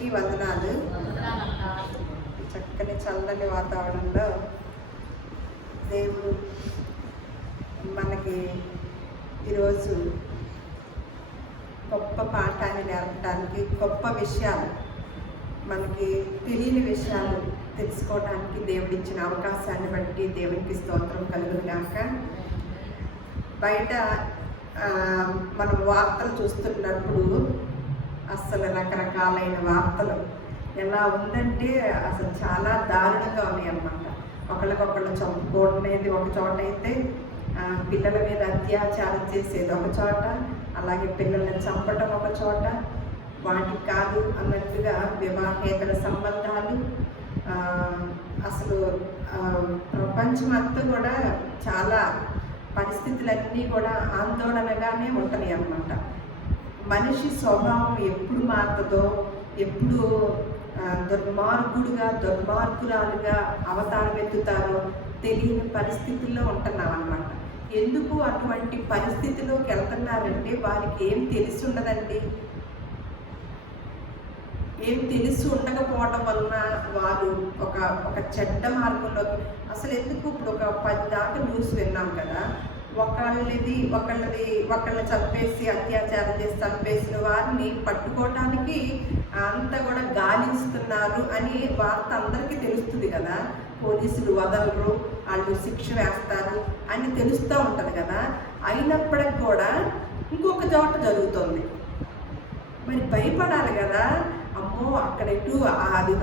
అందరికీ వందనాలు. చక్కని చల్లని వాతావరణంలో దేవుడు మనకి ఈరోజు గొప్ప పాఠాన్ని నేర్పడానికి, గొప్ప విషయాలు, మనకి తెలియని విషయాలు తెలుసుకోవడానికి దేవుడిచ్చిన అవకాశాన్ని బట్టి దేవునికి స్తోత్రం కలుగుగాక. బయట మనం వార్తలు చూస్తున్నప్పుడు అసలు రకరకాలైన వార్తలు ఎలా ఉందంటే అసలు చాలా దారుణంగా ఉన్నాయి అన్నమాట. ఒకళ్ళకొకళ్ళు చంపుకోవడం ఒక చోట అయితే, పిల్లల మీద అత్యాచారం చేసేది ఒక చోట, అలాగే పిల్లల్ని చంపటం ఒక చోట, వాటికి కాదు అన్నట్టుగా వివాహేతర సంబంధాలు. అసలు ప్రపంచమంతా కూడా చాలా పరిస్థితులన్నీ కూడా ఆందోళనగానే ఉంటున్నాయి అన్నమాట. మనిషి స్వభావం ఎప్పుడు మారుతుందో, ఎప్పుడు దుర్మార్గురాలుగా అవతారం ఎత్తుతారో తెలియని పరిస్థితుల్లో ఉంటున్నాం అన్నమాట. ఎందుకు అటువంటి పరిస్థితిలోకి వెళ్తున్నారంటే వారికి ఏం తెలిసి ఉండదండి. ఏం తెలిసి ఉండకపోవడం వలన వారు ఒక చెడ్డ మార్గంలోకి అసలు ఎందుకు. ఇప్పుడు ఒక 10 దాకా న్యూస్ విన్నాం కదా, ఒకళ్ళని చంపేసి అత్యాచారం చేసి చంపేసిన వారిని పట్టుకోవటానికి అంతా కూడా గాలిస్తున్నారు అని వార్త అందరికీ తెలుస్తుంది కదా. పోలీసులు వదలరు, వాళ్ళు శిక్ష వేస్తారు అని తెలుస్తూ ఉంటుంది కదా. అయినప్పటికి కూడా ఇంకొక చోట జరుగుతుంది. మరి భయపడాలి కదా. అమ్మో అక్కడెటు అది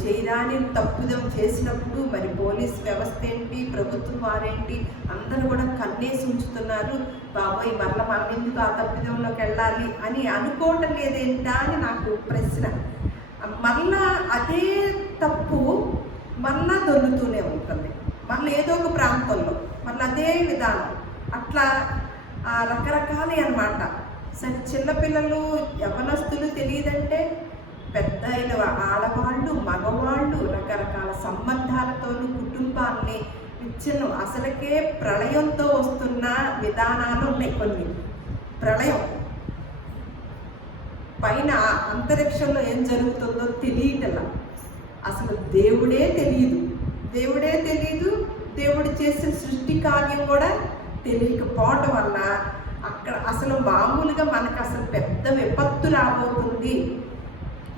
చేయరాని తప్పుదం చేసినప్పుడు మరి పోలీస్ వ్యవస్థ ఏంటి, ప్రభుత్వం వారేంటి, అందరూ కూడా కన్నేసి ఉంచుతున్నారు. బాబోయ్ మరలా మనం ఎందుకు ఆ తప్పిదంలోకి వెళ్ళాలి అని అనుకోవటం లేదేంటా అని నాకు ప్రశ్న. మళ్ళా అదే తప్పు మళ్ళా దొరుకుతూనే ఉంటుంది, మళ్ళీ ఏదో ఒక ప్రాంతంలో మళ్ళీ అదే విధానం. అట్లా రకరకాలే అన్నమాట. సరే చిన్నపిల్లలు యవ్వనస్తులు తెలియదంటే పెద్ద అయిన ఆడవాళ్ళు మగవాళ్ళు రకరకాల సంబంధాలతోనూ కుటుంబాన్ని విచ్ఛిన్నం. అసలుకే ప్రళయంతో వస్తున్న విధానాలు ఉన్నాయి కొన్ని. ప్రళయం పైన అంతరిక్షంలో ఏం జరుగుతుందో తెలియటలా. అసలు దేవుడే తెలియదు. దేవుడు చేసిన సృష్టి కార్యం కూడా తెలియకపోవటం వల్ల అక్కడ అసలు మామూలుగా మనకు అసలు పెద్ద విపత్తు రాబోతుంది.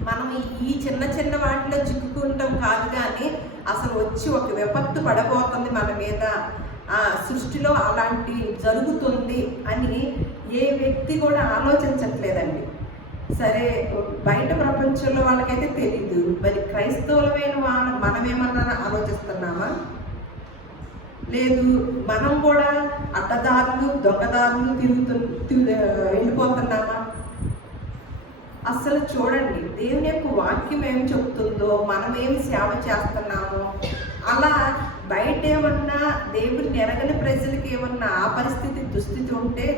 మనం ఈ చిన్న చిన్న వాటిలో చిక్కుకుంటాం కాదు, కానీ అసలు వచ్చి ఒక విపత్తు పడబోతుంది మన మీద, సృష్టిలో అలాంటి జరుగుతుంది అని ఏ వ్యక్తి కూడా ఆలోచించట్లేదండి. సరే బయట ప్రపంచంలో వాళ్ళకైతే తెలీదు, మరి క్రైస్తవులమైన మనమేమన్నా ఆలోచిస్తున్నామా? లేదు. మనం కూడా అడ్డదారులు దొంగదారులు వెళ్ళిపోతున్నామా? అసలు చూడండి, దేవుని యొక్క వాక్యం ఏం చెప్తుందో, మనం ఏం సేవ చేస్తున్నామో. అలా బయట ఏమన్నా దేవుడిని ఎరగని ప్రజలకి ఏమన్నా ఆ పరిస్థితి దుస్థితి ఉంటే,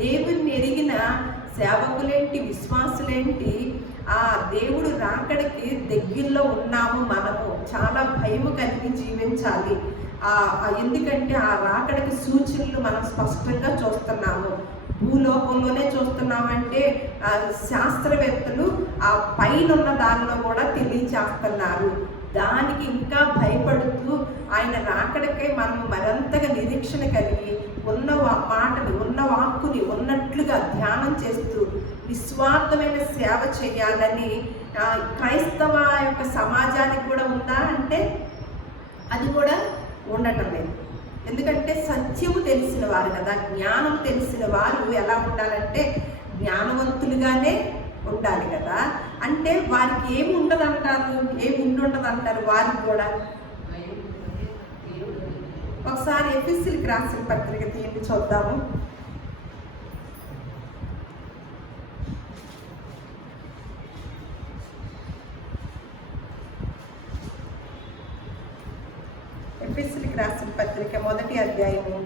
దేవుడిని ఎరిగిన సేవకులేంటి, విశ్వాసులేంటి, ఆ దేవుడు రాకడికి దగ్గరలో ఉన్నాము. మనము చాలా భయము కలిగి జీవించాలి. ఎందుకంటే ఆ రాకడికి సూచనలు మనం స్పష్టంగా చూస్తున్నాము. భూలోకంలోనే చూస్తున్నామంటే శాస్త్రవేత్తలు ఆ పైన ఉన్న దానిలో కూడా తెలియచేస్తున్నారు. దానికి ఇంకా భయపడుతూ ఆయన రాకడికై మనం మరింతగా నిరీక్షణ కలిగి ఉన్న మాటలు, ఉన్న వాక్కుని ఉన్నట్లుగా ధ్యానం చేస్తూ నిస్వార్థమైన సేవ చేయాలని క్రైస్తవ యొక్క సమాజానికి కూడా ఉందా అంటే అది కూడా ఉండటం లేదు. ఎందుకంటే సత్యము తెలిసిన వారు కదా, జ్ఞానం తెలిసిన వారు ఎలా ఉండాలంటే జ్ఞానవంతులుగానే ఉండాలి కదా. అంటే వారికి ఏమి ఉండదంటారు, ఏమి ఉండదంటారు వారికి కూడా. ఒకసారి ఎఫెసీయులకు రాసిన పత్రిక తీయండి, చూద్దాము. ఎఫెసీయులకు రాసిన పత్రిక 1వ అధ్యాయము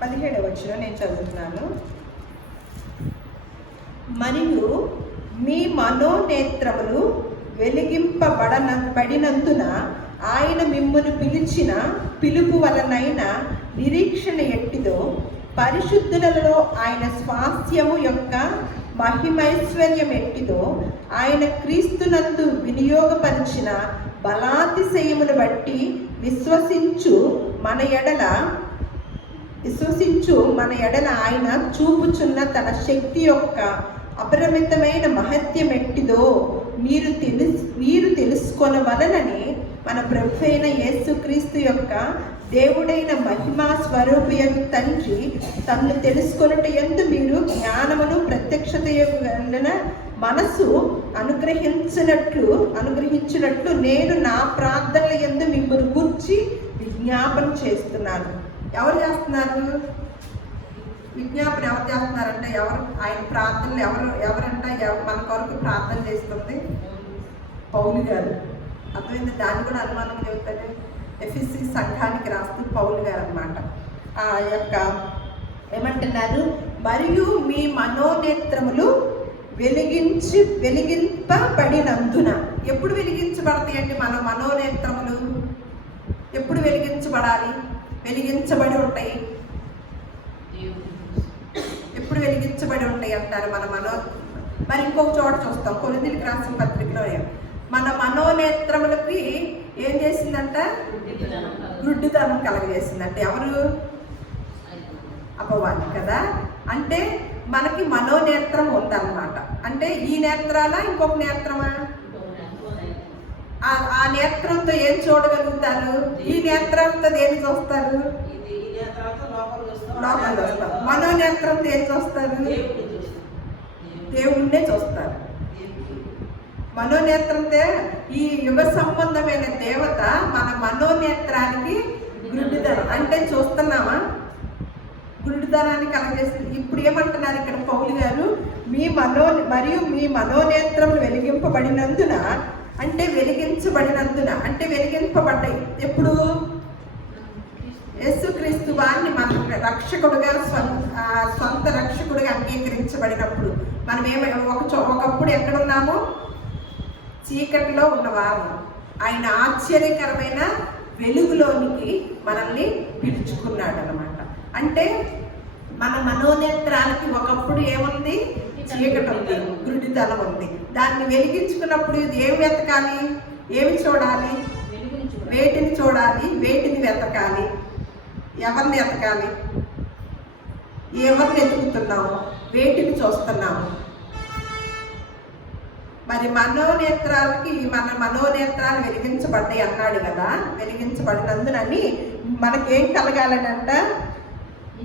17వ వచనం నేను చదువుతున్నాను. మరియు మీ మనోనేత్రములు వెలిగింపబడినందున ఆయన మిమ్మును పిలిచిన పిలుపు వలనైన నిరీక్షణ ఎట్టిదో, పరిశుద్ధులలో ఆయన స్వాస్థ్యము యొక్క మహిమైశ్వర్యం ఎట్టిదో, ఆయన క్రీస్తునందు వినియోగపరిచిన బలాతిశయమును బట్టి విశ్వసించు మన ఎడల ఆయన చూపుచున్న తన శక్తి యొక్క అపరిమితమైన మహత్యం ఎట్టిదో మీరు తెలుసుకొనవలనని మన ప్రభువైన యేసుక్రీస్తు యొక్క దేవుడైన మహిమా స్వరూపయగు తండ్రి తన్ను తెలుసుకొనుట యందు మీరు జ్ఞానమును ప్రత్యక్షత మనసు అనుగ్రహించినట్లు నేను నా ప్రార్థనల యందు మిమ్మల్ని గురించి విజ్ఞాపన చేస్తున్నాను. ఎవరు చేస్తున్నారు విజ్ఞాపన? ఎవరు చేస్తున్నారంటే ఎవరు? ఆయన ప్రార్థనలు ఎవరంటే మన కొరకు ప్రార్థన చేస్తుంది పౌలు గారు. అర్థమైంది? దాన్ని కూడా అనుమానం చెబుతాడు. ఎఫెసీ సంఘానికి రాస్తూ పౌలు గారు అన్నమాట. ఆ యొక్క ఏమంటున్నారు, మరియు మీ మనోనేత్రములు వెలిగింపబడినందున. ఎప్పుడు వెలిగించబడతాయి అంటే మన మనోనేత్రములు ఎప్పుడు వెలిగించబడాలి? వెలిగించబడి ఉంటాయి. ఎప్పుడు వెలిగించబడి ఉంటాయి అంటారు మరి ఇంకొక చోట చూస్తాం, కొరింథీయులకు రాసిన పత్రికలో మన మనోనేత్రములకి ఏం చేసిందంట? గుడ్డితనం కలగజేసిందంట. ఎవరు? అపవాది కదా. అంటే మనకి మనోనేత్రం ఉందన్నమాట. అంటే ఈ నేత్రాలా ఇంకొక నేత్రమా? ఆ నేత్రంతో ఏం చూడగలుగుతారు? ఈ నేత్రంతో దేని చూస్తారు? లోపల చూస్తారు. మనోనేత్రంతో ఏం చూస్తారు? దేవుణ్ణే చూస్తారు. మనోనేత్రంతో ఈ యుగ సంబంధమైన దేవత మన మనోనేత్రానికి గుడ్డితనం అంటే చూస్తున్నామా? గుడ్డితనాన్ని కలగజేస్తుంది. ఇప్పుడు ఏమంటున్నారు ఇక్కడ పౌలు గారు, మరియు మీ మనోనేత్రములు వెలిగింపబడినందున అంటే వెలిగింపబడ్డాయి. ఎప్పుడు? యేసుక్రీస్తు వారిని మన రక్షకుడుగా సొంత రక్షకుడుగా అంగీకరించబడినప్పుడు మనం ఒకప్పుడు ఎక్కడున్నాము? చీకటిలో ఉన్నవారు. ఆయన ఆశ్చర్యకరమైన వెలుగులోనికి మనల్ని పిలుచుకున్నాడు అన్నమాట. అంటే మన మనోనేత్రాలకి ఒకప్పుడు ఏముంది? చీకటి ఉంది, గుడ్డితనం ఉంది. దాన్ని వెలిగించుకున్నప్పుడు ఇది ఏమి వెతకాలి? ఏమి చూడాలి? వేటిని చూడాలి? వేటిని వెతకాలి? ఎవరిని వెతకాలి? ఎవరిని వెతుకుతున్నాము? వేటిని చూస్తున్నాము? మరి మన మనోనేత్రాలు వెలిగించబడ్డాయి అన్నాడు కదా. వెలిగించబడినందునని మనకేం కలగాలని అంట?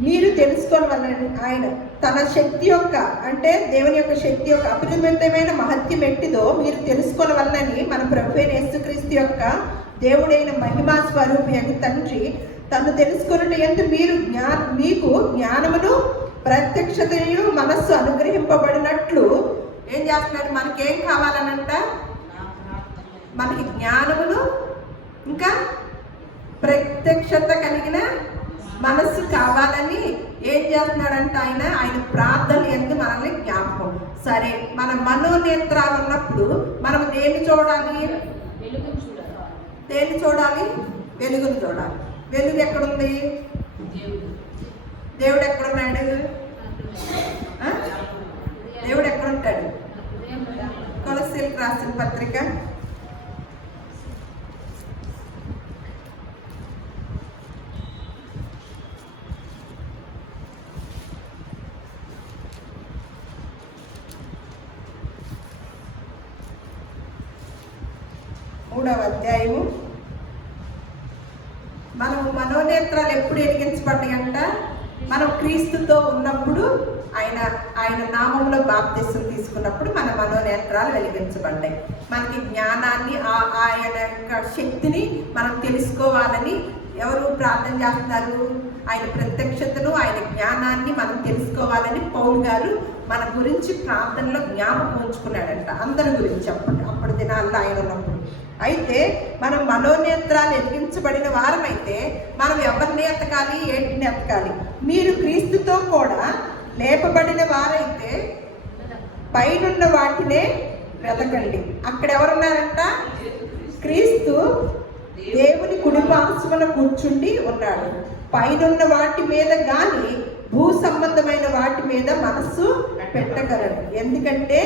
మీరు తెలుసుకోవాలని ఆయన తన శక్తి యొక్క అంటే దేవుని యొక్క శక్తి యొక్క అపరిమితమైన మహత్యం ఎట్టిదో మీరు తెలుసుకోవాలని మన ప్రభువైన యేసుక్రీస్తు యొక్క దేవుడైన మహిమా స్వరూపి తండ్రి తను తెలుసుకున్నట్టు యందు మీకు జ్ఞానమును ప్రత్యక్షతయు మనస్సు అనుగ్రహింపబడినట్లు ఏం చేస్తున్నాడు? మనకేం కావాలనంట? మనకి జ్ఞానమును ఇంకా ప్రత్యక్షత కలిగిన మనస్సు కావాలని ఏం చేస్తున్నాడంట? ఆయన ప్రార్థన యందు మనల్ని జ్ఞాపకం. సరే, మన మనోనేత్రాలు ఉన్నప్పుడు మనం దేన్ని చూడాలి? దేన్ని చూడాలి? వెలుగును చూడాలి. వెలుగు ఎక్కడుంది? దేవుడు ఎక్కడున్నాడు? దేవుడు ఎక్కడుంటాడు? కొలస్సీయులకు రాసిన పత్రిక 3వ అధ్యాయము. మనము మనోనేత్రాలు ఎప్పుడు వెలిగించబడ్డాయంట? మనం క్రీస్తుతో ఉన్నప్పుడు ఆయన నామంలో బాప్తిసం తీసుకున్నప్పుడు మన మనోనేత్రాలు వెలిగించబడ్డాయి. మనకి జ్ఞానాన్ని ఆయన యొక్క శక్తిని మనం తెలుసుకోవాలని ఎవరు ప్రార్థన చేస్తున్నారు? ఆయన ప్రత్యక్షతను ఆయన జ్ఞానాన్ని మనం తెలుసుకోవాలని పౌలు గారు మన గురించి ప్రార్థనలో జ్ఞాపకం ఉంచుకున్నాడంట. అందరి గురించి అప్పటి దినాల్లో ఆయన ఉన్నప్పుడు. అయితే మనం మనోనేత్రాలు వెలిగించబడిన వారమైతే మనం ఎవరిని ఎతకాలి? ఏంటిని ఎతకాలి? మీరు క్రీస్తుతో కూడా లేపబడిన వారైతే పైనున్న వాటినే వెతకండి. అక్కడ ఎవరున్నారంట? క్రీస్తు సింహాసమున కూర్చుండి ఉన్నాడు. పైనున్న వాటి మీద గాని భూ సంబంధమైన వాటి మీద మనస్సు పెట్టగలడు. ఎందుకంటే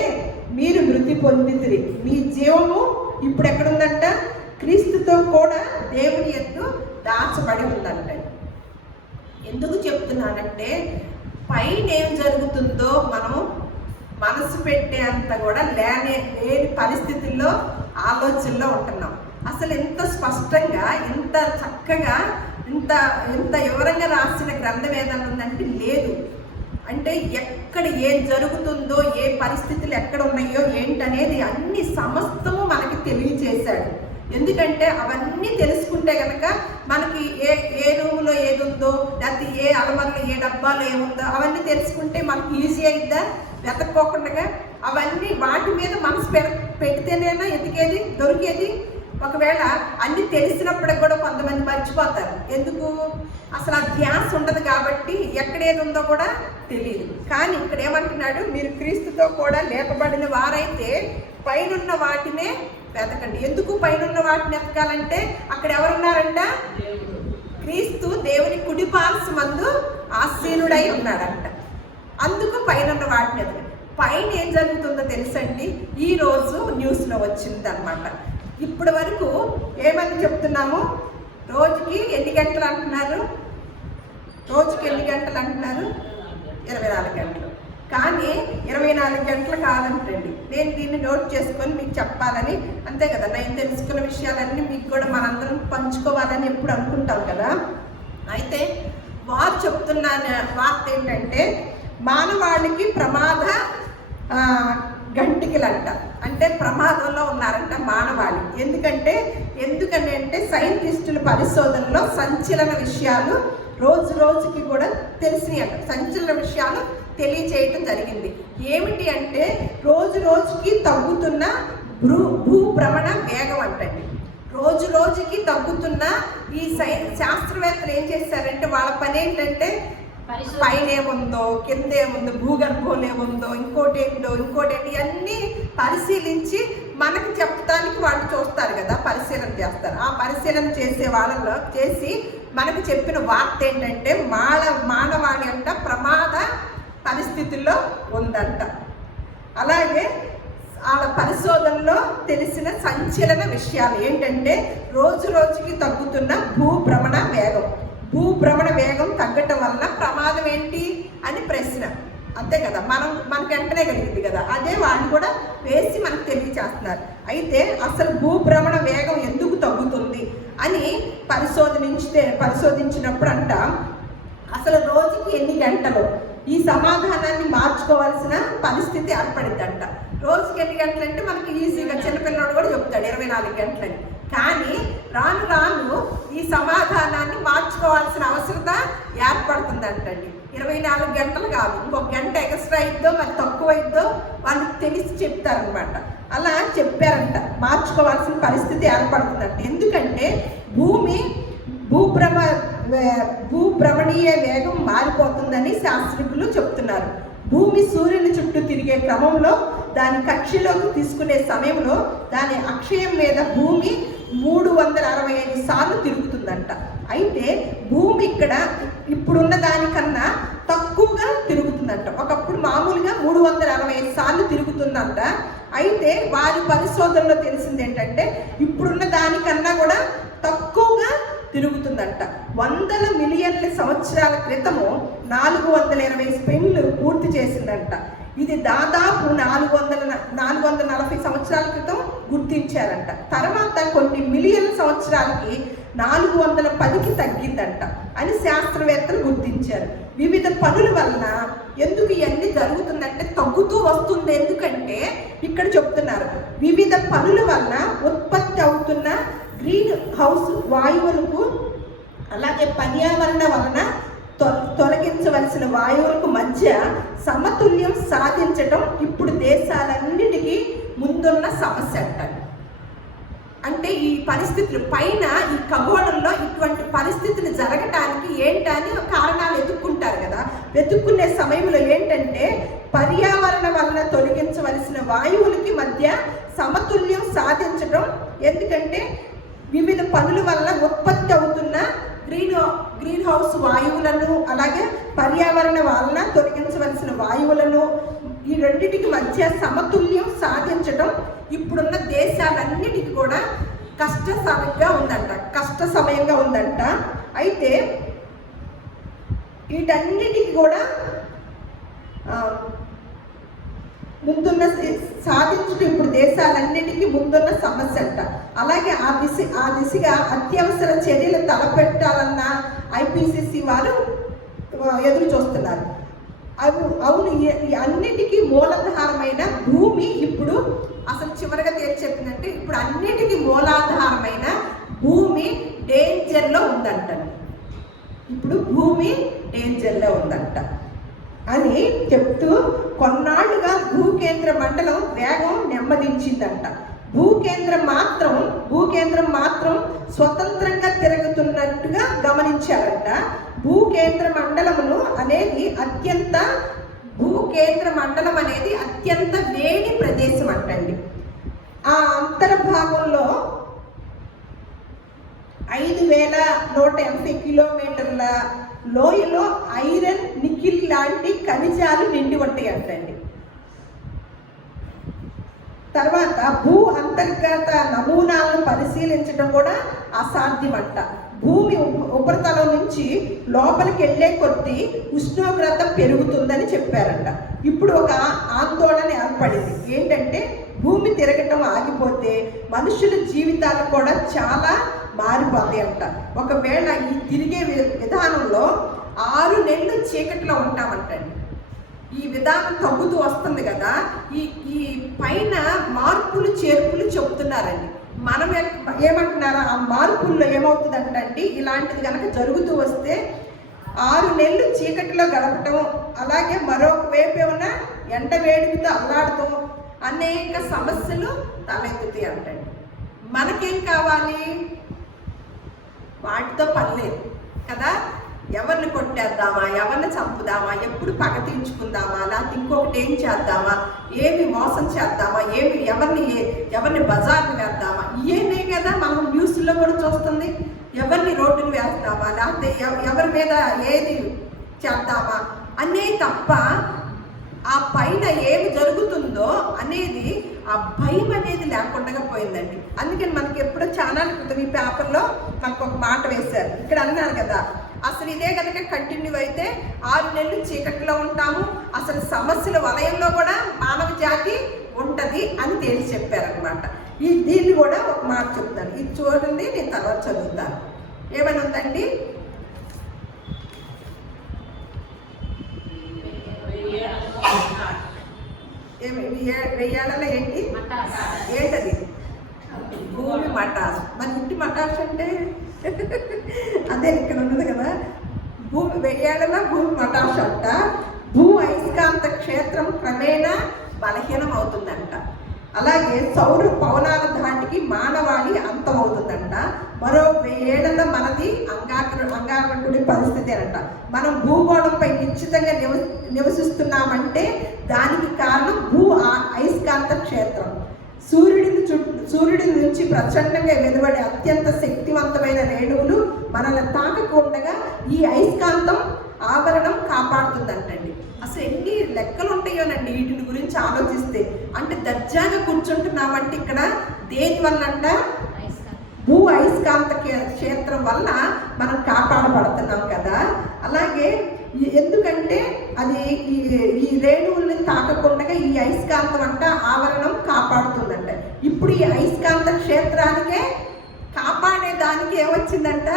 మీరు మృతి పొందితిరి, మీ జీవము ఇప్పుడు ఎక్కడుందంట? క్రీస్తుతో కూడా దేవుని యందు దాచబడి ఉందంట. ఎందుకు చెప్తున్నానంటే పైన ఏం జరుగుతుందో మనం మనసు పెట్టే అంత కూడా లేని పరిస్థితుల్లో ఆలోచనలో ఉంటున్నాం. అసలు ఇంత స్పష్టంగా, ఇంత చక్కగా, ఇంత వివరంగా రాసిన గ్రంథం ఏదైనా ఉందంటే లేదు. అంటే ఎక్కడ ఏం జరుగుతుందో, ఏ పరిస్థితులు ఎక్కడ ఉన్నాయో ఏంటనేది అన్ని సమస్తము మనకి తెలియచేశాడు. ఎందుకంటే అవన్నీ తెలుసుకుంటే కనుక మనకి ఏ రూములో ఏది ఉందో, లేకపోతే ఏ అలమరలో ఏ డబ్బాలో ఏముందో అవన్నీ తెలుసుకుంటే మనకి ఈజీ అయిద్దా? వెతక్కోకుండా అవన్నీ వాటి మీద మనసు పెడితేనేనా ఎతికేది, దొరికేది. ఒకవేళ అన్ని తెలిసినప్పటికి కూడా కొంతమంది మర్చిపోతారు. ఎందుకు? అసలు ఆ ధ్యాస ఉండదు కాబట్టి ఎక్కడేది ఉందో కూడా తెలియదు. కానీ ఇక్కడ ఏమంటున్నాడు? మీరు క్రీస్తుతో కూడా లేపబడిన వారైతే పైనున్న వాటినే వెతకండి. ఎందుకు పైనున్న వాటిని వెతకాలంటే అక్కడ ఎవరున్నారంట? క్రీస్తు దేవుని కుడి పార్శ్వమందు ఆసీనుడై ఉన్నాడంట. అందుకు పైనున్న వాటిని వెతకండి. పైన ఏం జరుగుతుందో తెలుసండి? ఈరోజు న్యూస్లో వచ్చింది అనమాట. ఇప్పటి వరకు ఏమని చెప్తున్నాము? రోజుకి ఎన్ని గంటలు అంటున్నారు? రోజుకి ఎన్ని గంటలు అంటున్నారు? 24 గంటలు. కానీ 24 గంటలు కాదంటండి. నేను దీన్ని నోట్ చేసుకొని మీకు చెప్పాలని, అంతే కదా, నేను తెలుసుకున్న విషయాలన్నీ మీకు కూడా మనందరం పంచుకోవాలని ఎప్పుడు అనుకుంటాం కదా. అయితే వారు చెప్తున్న వార్త ఏంటంటే మానవాళికి ప్రమాద గంటికలంట. అంటే ప్రమాదంలో ఉన్నారంట మానవాళి. ఎందుకని అంటే సైంటిస్టుల పరిశోధనలో సంచలన విషయాలు రోజు రోజుకి కూడా తెలిసినాయి అంట. సంచలన విషయాలు తెలియచేయటం జరిగింది. ఏమిటి అంటే రోజు రోజుకి తగ్గుతున్న భూభ్రమణ వేగం అంటండి. రోజు రోజుకి తగ్గుతున్న ఈ శాస్త్రవేత్తలు ఏం చేశారంటే వాళ్ళ పని ఏంటంటే పైన ఏముందో, కింద ఏముందో, భూగర్భంలో ఏముందో, ఇంకోటి అన్నీ పరిశీలించి మనకు చెప్పడానికి వాళ్ళు చూస్తారు కదా, పరిశీలన చేస్తారు. ఆ పరిశీలన చేసే వాళ్ళలో చేసి మనకు చెప్పిన వార్త ఏంటంటే మానవాళి అంట ప్రమాద పరిస్థితుల్లో ఉందంట. అలాగే వాళ్ళ పరిశోధనలో తెలిసిన సంచలన విషయాలు ఏంటంటే రోజు రోజుకి తగ్గుతున్న భూభ్రమణ వేగం తగ్గటం వల్ల ప్రమాదం ఏంటి అని ప్రశ్న. అంతే కదా, మనకు వెంటనే కలిగింది కదా, అదే వాళ్ళు కూడా వేసి మనకు తెలియచేస్తున్నారు. అయితే అసలు భూభ్రమణ వేగం ఎందుకు తగ్గుతుంది అని పరిశోధించినప్పుడు అంట అసలు రోజుకి ఎన్ని గంటలు ఈ సమాధానాన్ని మార్చుకోవాల్సిన పరిస్థితి ఏర్పడిందంట. రోజుకి ఎన్ని గంటలు అంటే మనకి ఈజీగా చిన్నపిల్లడు కూడా చెప్తాడు 24 గంటలని. కానీ రాను రాను ఈ సమాధానాన్ని మార్చుకోవాల్సిన అవసరత ఏర్పడుతుందంటండి. 24 గంటలు కాదు, ఇంకొక గంట ఎక్స్ట్రా అయిద్దో మరి తక్కువ అయిద్దో వాళ్ళకి తెలిసి చెప్తారనమాట. అలా చెప్పారంట, మార్చుకోవాల్సిన పరిస్థితి ఏర్పడుతుందంట. ఎందుకంటే భూభ్రమణీయ వేగం మారిపోతుందని శాస్త్రజ్ఞులు చెప్తున్నారు. భూమి సూర్యుని చుట్టూ తిరిగే క్రమంలో దాని కక్షలోకి తీసుకునే సమయంలో దాని అక్షయం మీద భూమి 365 సార్లు తిరుగుతుందంట. అయితే భూమి ఇప్పుడున్న దానికన్నా తక్కువగా తిరుగుతుందంట. ఒకప్పుడు మామూలుగా 365 సార్లు తిరుగుతుందంట. అయితే వారి పరిశోధనలో తెలిసింది ఏంటంటే ఇప్పుడున్న దానికన్నా కూడా తక్కువగా తిరుగుతుందంట. 100 మిలియన్ల సంవత్సరాల క్రితము 420 స్పిన్లు పూర్తి చేసిందంట. ఇది దాదాపు 440 సంవత్సరాల క్రితం గుర్తించారంట. తర్వాత కొన్ని మిలియన్ సంవత్సరాలకి 410కి తగ్గిందంట అని శాస్త్రవేత్తలు గుర్తించారు. వివిధ పనుల వలన ఎందుకు ఇవన్నీ జరుగుతుందంటే తగ్గుతూ వస్తుంది. ఎందుకంటే ఇక్కడ చెప్తున్నారు వివిధ పనుల వలన ఉత్పత్తి అవుతున్న గ్రీన్ హౌస్ వాయువులకు, అలాగే పర్యావరణ వలన తొలగించవలసిన వాయువులకు మధ్య సమతుల్యం సాధించటం ఇప్పుడు దేశాలన్నిటికీ ముందున్న సమస్య అంటారు. అంటే ఈ పరిస్థితులు పైన ఈ ఖగోళంలో ఇటువంటి పరిస్థితులు జరగటానికి ఏంటని కారణాలు వెతుక్కుంటారు కదా. వెతుక్కునే సమయంలో ఏంటంటే పర్యావరణ వలన తొలగించవలసిన వాయువులకి మధ్య సమతుల్యం సాధించడం. ఎందుకంటే వివిధ పనుల వల్ల ఉత్పత్తి అవుతున్న గ్రీన్ హౌస్ వాయువులను, అలాగే పర్యావరణ వలన తొలగించవలసిన వాయువులను, ఈ రెండింటికి మధ్య సమతుల్యం సాధించడం ఇప్పుడున్న దేశాలన్నిటికీ కూడా కష్ట సమయంగా ఉందంట. అయితే వీటన్నిటికీ కూడా ముందున్న సాధించడం ఇప్పుడు దేశాలన్నిటికీ ముందున్న సమస్య అంట. అలాగే ఆ దిశగా అత్యవసర చర్యలు తలపెట్టాలన్న ఐపీసీసీ వారు ఎదురు చూస్తున్నారు. అవును, అన్నిటికీ మూలాధారమైన భూమి ఇప్పుడు అసలు చివరిగా తేల్చి చెప్పిందంటే ఇప్పుడు అన్నిటికీ మూలాధారమైన భూమి డేంజర్లో ఉందంట. ఇప్పుడు భూమి డేంజర్లో ఉందంట అని చెప్తూ కొన్నాళ్లుగా భూకేంద్ర మండలం వేగం నెమ్మదించిందంట. భూకేంద్రం మాత్రం స్వతంత్రంగా తిరుగుతున్నట్టుగా గమనించారంట. భూకేంద్ర మండలం అనేది అత్యంత వేడి ప్రదేశం అంటండి. ఆ అంతర్భాగంలో 5180 కిలోమీటర్ల లోయలో ఐరన్, నికిల్ లాంటి ఖనిజాలు నిండి ఉంటాయి అంటండి. తర్వాత భూ అంతర్గత నమూనాలను పరిశీలించడం కూడా అసాధ్యమంట. భూమి ఉపరితలం నుంచి లోపలికి వెళ్ళే కొద్దీ ఉష్ణోగ్రత పెరుగుతుందని చెప్పారంట. ఇప్పుడు ఒక ఆందోళన ఏర్పడింది. ఏంటంటే భూమి తిరగటం ఆగిపోతే మనుషుల జీవితాలు కూడా చాలా మారిపోతాయి అంట. ఒకవేళ ఈ తిరిగే విధానంలో 6 నెలలు చీకట్లో ఉంటామంటండి. ఈ విధానం తగ్గుతూ వస్తుంది కదా, ఈ పైన మార్పులు చేర్పులు చెబుతున్నారండి. మనం ఏమంటున్నారా, ఆ మార్పుల్లో ఏమవుతుందంటండి, ఇలాంటిది కనుక జరుగుతూ వస్తే 6 నెలలు చీకటిలో గడపటం, అలాగే మరొక వైపు ఏమన్నా ఎండ వేడిమితో అల్లాడటం, అనేక సమస్యలు తలెత్తుతాయి అంటండి. మనకేం కావాలి? వాటితో పని లేదు కదా. ఎవరిని కొట్టేద్దామా, ఎవరిని చంపుదామా, ఎప్పుడు పగ తీర్చుకుందామా, లేకపోతే ఇంకొకటి ఏం చేద్దామా, ఏమి మోసం చేద్దామా, ఎవరిని బజార్ని వేద్దామా, ఇవన్నీ కదా మనం న్యూస్లో కూడా చూస్తుంది. ఎవరిని రోడ్డును వేస్తామా, లేకపోతే ఎవరి మీద ఏది చేద్దామా అనే తప్ప ఆ పైన ఏమి జరుగుతుందో అనేది ఆ భయం అనేది లేకుండా పోయిందండి. అందుకని మనకి ఎప్పుడో ఛానల్ క్రితం ఈ పేపర్లో మనకు ఒక మాట వేశారు. ఇక్కడ అన్నారు కదా, అసలు ఇదే కనుక కంటిన్యూ అయితే 6 నెలలు చీకట్లో ఉంటాము, అసలు సమస్యల వలయంలో కూడా మానవ జాతి ఉంటుంది అని తేల్చి చెప్పారనమాట. దీన్ని కూడా ఒక మాట చెప్తాను, ఇది చూడండి, నేను తర్వాత చదువుతాను. ఏమని ఉందండి? వెయ్యాలలో ఏంటది? భూమి మటాస్. మరి ఇంటి మటాస్ అంటే అదే ఇక్కడ ఉన్నది కదా. భూమి వెయ్యాలలో భూమి మటాస్ అంట. భూ అయస్కాంత క్షేత్రం క్రమేణా బలహీనం అవుతుందంట. అలాగే సౌర పవనాల ధాటికి మానవాళి అంతం అవుతుందంట. మరో 1000 ఏళ్లలో మనది అంగారకుడి పరిస్థితి అంట. మనం భూగోళంపై నిశ్చితంగా నివసిస్తున్నామంటే దానికి కారణం భూ అయస్కాంత క్షేత్రం. సూర్యుడి నుంచి ప్రచండంగా వెలువడే అత్యంత శక్తివంతమైన రేణువులు మనల్ని తాకకుండా ఈ అయస్కాంతం ఆవరణం కాపాడుతుందంటండి. అసలు ఎన్ని లెక్కలు ఉంటాయోనండి వీటిని గురించి ఆలోచిస్తే. అంటే దర్జాగా కూర్చుంటున్నామంటే ఇక్కడ దేని వల్ల అంట? భూ అయస్కాంత క్షేత్రం వల్ల మనం కాపాడబడుతున్నాం కదా. అలాగే ఎందుకంటే అది ఈ రేణువుల్ని తాకకుండా ఈ అయస్కాంతం అంట ఆవరణం కాపాడుతుందంట. ఇప్పుడు ఈ అయస్కాంత క్షేత్రానికే కాపాడేదానికి ఏమొచ్చిందంట?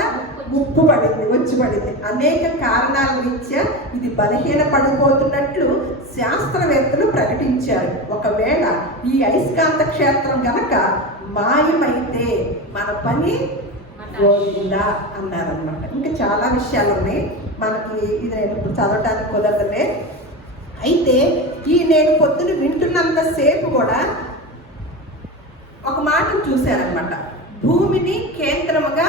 ముప్పు పడింది. అనేక కారణాల రీత్యా ఇది బలహీన పడిపోతున్నట్లు శాస్త్రవేత్తలు ప్రకటించారు. ఒకవేళ ఈ అయస్కాంత క్షేత్రం గనక మాయమైతే మన పని పోయిందా అన్నారనమాట. ఇంకా చాలా విషయాలు ఉన్నాయి, మనకి ఇది నేను ఇప్పుడు చదవటానికి కుదరదులే. అయితే నేను పొద్దున వింటున్నంతసేపు కూడా ఒక మాట చూశారనమాట. భూమిని కేంద్రముగా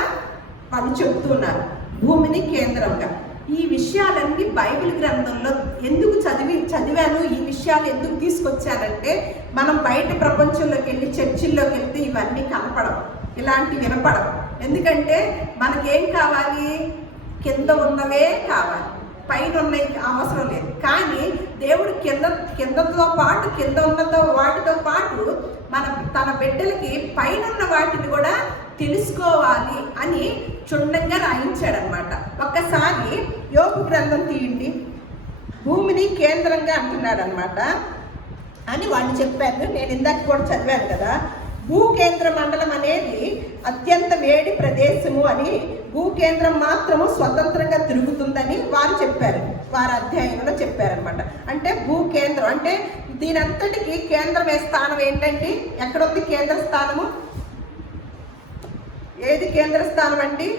వాళ్ళు చెప్తున్నారు. భూమిని కేంద్రంగా ఈ విషయాలన్నీ బైబిల్ గ్రంథంలో ఎందుకు చదివాను, ఈ విషయాలు ఎందుకు తీసుకొచ్చానంటే మనం బయట ప్రపంచంలోకి వెళ్ళి చర్చిల్లోకి వెళ్తే ఇవన్నీ కనపడవు. ఇలాంటివి వినపడవు. ఎందుకంటే మనకేం కావాలి? కింద ఉన్నవే కావాలి, పైన ఉన్నవి అవసరం లేదు. కానీ దేవుడు కిందతో పాటు కింద ఉన్నతో వాటితో పాటు తన బిడ్డలకి పైన ఉన్న వాటిని కూడా తెలుసుకోవాలి అని క్షుణ్ణంగా రాయించాడనమాట. ఒక్కసారి యోబు గ్రంథం తీయండి. భూమిని కేంద్రంగా అంటున్నాడు అనమాట అని వాళ్ళు చెప్పారు. నేను ఇందాక కూడా చదివాను కదా, భూకేంద్ర మండలం అనేది అత్యంత వేడి ప్రదేశము అని, భూకేంద్రం మాత్రము స్వతంత్రంగా తిరుగుతుందని వారు చెప్పారు, వారి అధ్యాయంలో చెప్పారనమాట. అంటే భూకేంద్రం అంటే దీనంతటికి కేంద్రమే స్థానం ఏంటండి? ఎక్కడుంది కేంద్ర స్థానము? ఏది కేంద్ర స్థానం అండి?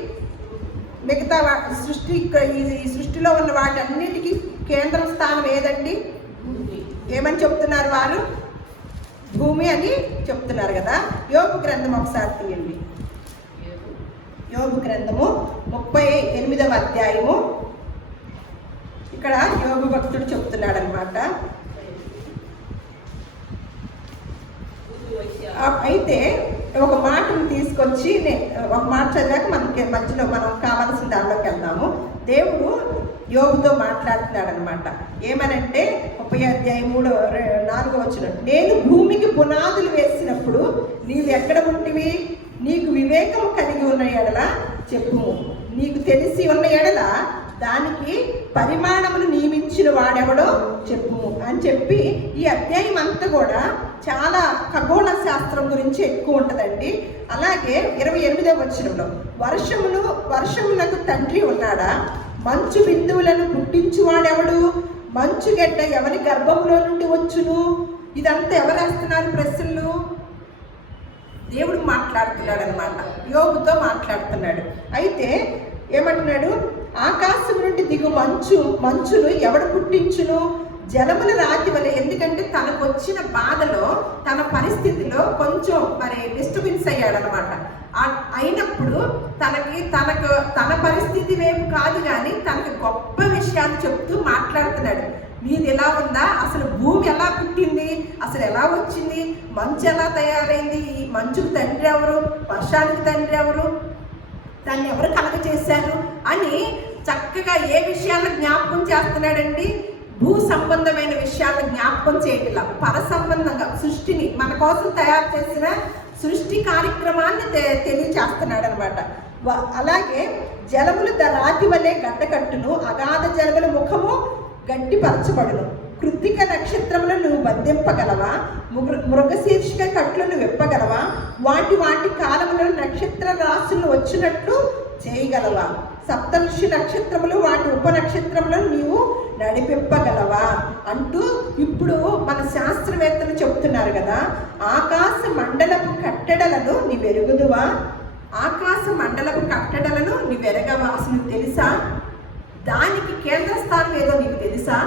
మిగతా ఈ సృష్టిలో ఉన్న వాటన్నిటికీ కేంద్ర స్థానం ఏదండి? ఏమని చెప్తున్నారు వారు? భూమి అని చెప్తున్నారు కదా. యోబు గ్రంథం ఒకసారి తీయండి. యోబు గ్రంథము 38వ అధ్యాయము. ఇక్కడ యోబు భక్తుడు చెప్తున్నాడు అనమాట. అయితే ఒక మాటను తీసుకొచ్చి ఒక మాట చదివాక మనకి మధ్యలో మనం కావాల్సిన దానిలోకి వెళ్దాము. దేవుడు యోబుతో మాట్లాడుతున్నాడు అనమాట. ఏమనంటే 30వ అధ్యాయం 4వ వచనం, నేను భూమికి పునాదులు వేసినప్పుడు నీవు ఎక్కడ ఉంటివి? నీకు వివేకం కలిగి ఉన్న ఎడల చెప్పుము, నీకు తెలిసి ఉన్న ఎడల దానికి పరిమాణమును నియమించిన వాడెవడో చెప్పుము అని చెప్పి ఈ అధ్యాయం అంతా కూడా చాలా ఖగోళ శాస్త్రం గురించి ఎక్కువ ఉంటుందండి. అలాగే 28వ వచనంలో వర్షములకు తండ్రి ఉన్నాడా? మంచు బిందువులను పుట్టించువాడెవడు? మంచు గడ్డ ఎవరి గర్భంలో నుండి వచ్చును? ఇదంతా ఎవరు వేస్తున్నారు ప్రశ్నలు? దేవుడు మాట్లాడుతున్నాడు అనమాట, యోబుతో మాట్లాడుతున్నాడు. అయితే ఏమంటున్నాడు? ఆకాశం నుండి దిగు మంచును ఎవడు పుట్టించును? జలముల రాతి వలె. ఎందుకంటే తనకు వచ్చిన బాధలో, తన పరిస్థితిలో కొంచెం డిస్టర్బెన్స్ అయ్యాడనమాట. అయినప్పుడు తన పరిస్థితి వైపు కాదు కానీ తనకి గొప్ప విషయాలు చెప్తూ మాట్లాడుతున్నాడు. మీది ఎలా ఉందా? అసలు భూమి ఎలా పుట్టింది? అసలు ఎలా వచ్చింది? మంచు ఎలా తయారైంది? ఈ మంచుకు తండ్రి ఎవరు? వర్షానికి తండ్రి ఎవరు? దాన్ని ఎవరు కలగ చేశారు అని చక్కగా ఏ విషయాలను జ్ఞాపకం చేస్తున్నాడండి? భూ సంబంధమైన విషయాలను జ్ఞాపకం చేయట్లా, పర సంబంధంగా సృష్టిని మన కోసం తయారు చేసిన సృష్టి కార్యక్రమాన్ని తెలియచేస్తున్నాడు అనమాట. అలాగే జలములు రాతి వలె గడ్డకట్టును, అగాధ జలముల ముఖము గట్టిపరచబడును. కృత్తిక నక్షత్రములను నువ్వు బంధింపగలవా? మృగశీర్షిక కట్లను విప్పగలవా? వాటి కాలములో నక్షత్ర రాశులు వచ్చినట్లు చేయగలవా? సప్తర్షి నక్షత్రములు వాటి ఉపనక్షత్రములను నీవు నడిపింపగలవా అంటూ ఇప్పుడు మన శాస్త్రవేత్తలు చెప్తున్నారు కదా. ఆకాశ మండలపు కట్టడలను నీవెరుగుదువా? ఆకాశ మండలపు కట్టడలను నీవెరగవా? అసలు తెలుసా? దానికి కేంద్ర స్థానం ఏదో నీకు తెలుసా?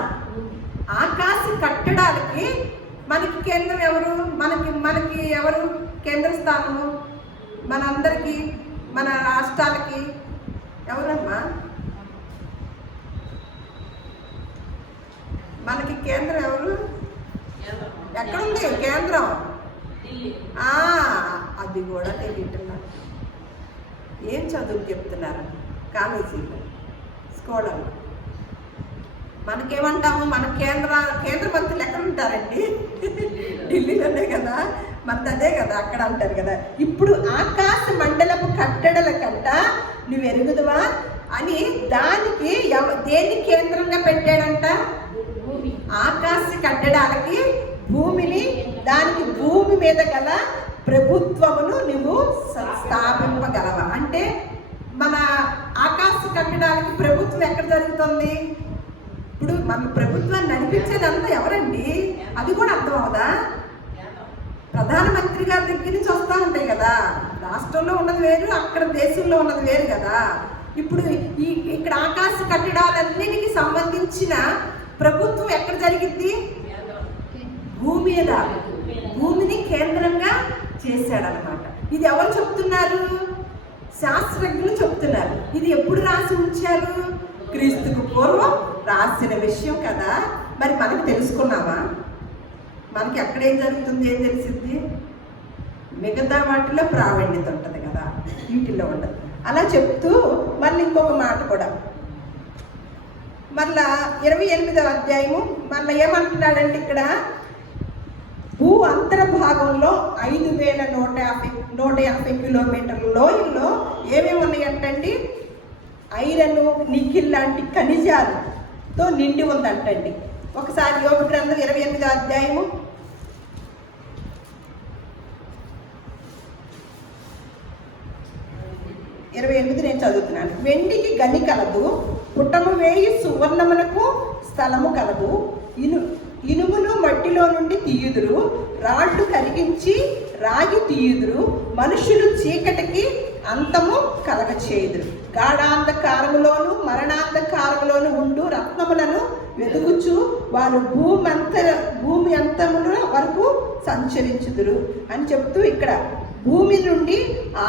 ఆకాశ కట్టడాలకి మనకి కేంద్రం ఎవరు? మనకి ఎవరు కేంద్ర స్థానము? మనందరికీ, మన రాష్ట్రాలకి ఎవరమ్మా? మనకి కేంద్రం ఎవరు? ఎక్కడుంది కేంద్రం? అది కూడా తెలియట్లా. ఏం చదువు చెప్తున్నారు కాలేజీలో, స్కూళ్ళలో? మనకేమంటాము? మన కేంద్ర మంత్రులు ఎక్కడ ఉంటారండి? ఢిల్లీలోనే కదా, మనది అదే కదా, అక్కడ అంటారు కదా. ఇప్పుడు ఆకాశ మండలపు కట్టడల కంట నువ్వు ఎరుగుదువా అని దానికి దేన్ని కేంద్రంగా పెట్టాడంట? ఆకాశ కట్టడాలకి భూమిని, దానికి భూమి మీద గల ప్రభుత్వమును నువ్వు స్థాపింపగలవా? అంటే మన ఆకాశ కట్టడాలకి ప్రభుత్వం ఎక్కడ జరుగుతుంది? ఇప్పుడు మన ప్రభుత్వాన్ని నడిపించేదంతా ఎవరండి? అది కూడా అర్థం అవుదా? ప్రధానమంత్రి గారి దగ్గర నుంచి వస్తూ ఉంటాయి కదా. రాష్ట్రంలో ఉన్నది వేరు, అక్కడ దేశంలో ఉన్నది వేరు కదా. ఇప్పుడు ఇక్కడ ఆకాశ కట్టడాలన్నిటికీ సంబంధించిన ప్రభుత్వం ఎక్కడ జరిగింది? భూమి మీద, భూమిని కేంద్రంగా చేశాడనమాట. ఇది ఎవరు చెప్తున్నారు? శాస్త్రజ్ఞులు చెప్తున్నారు. ఇది ఎప్పుడు రాసి ఉంచారు? క్రీస్తుకు పూర్వం రాసిన విషయం కదా. మరి మనకు తెలుసుకున్నామా? మనకి ఎక్కడేం జరుగుతుంది, ఏం తెలిసింది? మిగతా వాటిలో ప్రావీణ్యత ఉంటుంది కదా, వీటిల్లో ఉండదు. అలా చెప్తూ మళ్ళీ ఇంకొక మాట కూడా మళ్ళా 28వ అధ్యాయము మళ్ళీ ఏమంటున్నాడంటే ఇక్కడ భూ అంతర్భాగంలో 5150 కిలోమీటర్ల లోయల్లో ఏమేమి ఉన్నాయంటండి? ఐరన్, నికిల్ లాంటి ఖనిజాలతో నిండి ఉందంటండి. ఒకసారి యోబు గ్రంథం 28వ అధ్యాయము 28 నేను చదువుతున్నాను. వెండికి గని కలదు, పుటము వేయి సువర్ణములకు స్థలము కలదు. ఇనుమును మట్టిలో నుండి తీయుదురు, రాళ్ళు కరిగించి రాగి తీయుదురు. మనుషులు చీకటికి అంతము కలగచేయుదురు. గాఢాంధకారములోను మరణాంధకారములోను ఉండు రత్నములను వెతుకుచు వారు భూమి అంతముల వరకు సంచరించుదురు అని చెప్తూ ఇక్కడ భూమి నుండి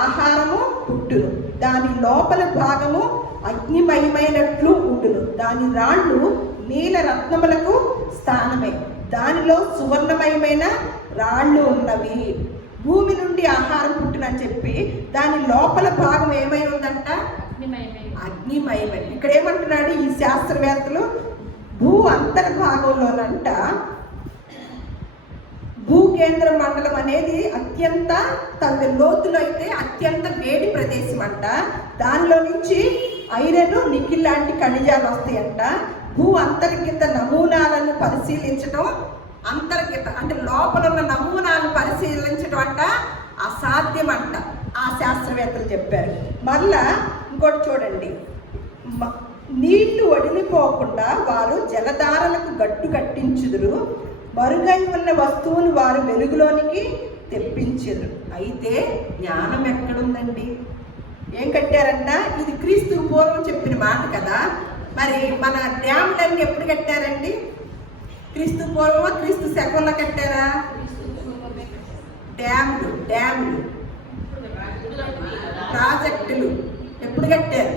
ఆహారము పుట్టును, దాని లోపల భాగము అగ్నిమయమైనట్లు ఉండును. దాని రాళ్ళు నీల రత్నములకు స్థానమే, దానిలో సువర్ణమయమైన రాళ్ళు ఉన్నవి. భూమి నుండి ఆహారం పుట్టునని చెప్పి దాని లోపల భాగం ఏమై ఉందంట? అగ్నిమయమైన. ఇక్కడ ఏమంటున్నాడు ఈ శాస్త్రవేత్తలు? భూ అంతర్భాగంలోనంట భూకేంద్ర మండలం అనేది అత్యంత లోతులో అయితే అత్యంత వేడి ప్రదేశం అంట. దానిలో నుంచి ఐరన్, నికిల్ లాంటి ఖనిజాలు వస్తాయంట. భూ అంతర్గత నమూనాలను పరిశీలించడం, అంతర్గత అంటే లోపల ఉన్న నమూనాలను పరిశీలించడం అంట అసాధ్యం అంట ఆ శాస్త్రవేత్తలు చెప్పారు. మళ్ళా ఇంకోటి చూడండి, నీళ్లు వడిలిపోకుండా వారు జలధారలకు గట్టు కట్టించుదురు, మరుగై ఉన్న వస్తువును వారు వెలుగులోనికి తెప్పించరు. అయితే జ్ఞానం ఎక్కడుందండి? ఏం కట్టారంట? ఇది క్రీస్తు పూర్వం చెప్పిన మాట కదా. మరి మన డ్యాములన్నీ ఎప్పుడు కట్టారండి? క్రీస్తు పూర్వమా క్రీస్తు శకంలో కట్టారా? డ్యాములు ప్రాజెక్టులు ఎప్పుడు కట్టారు?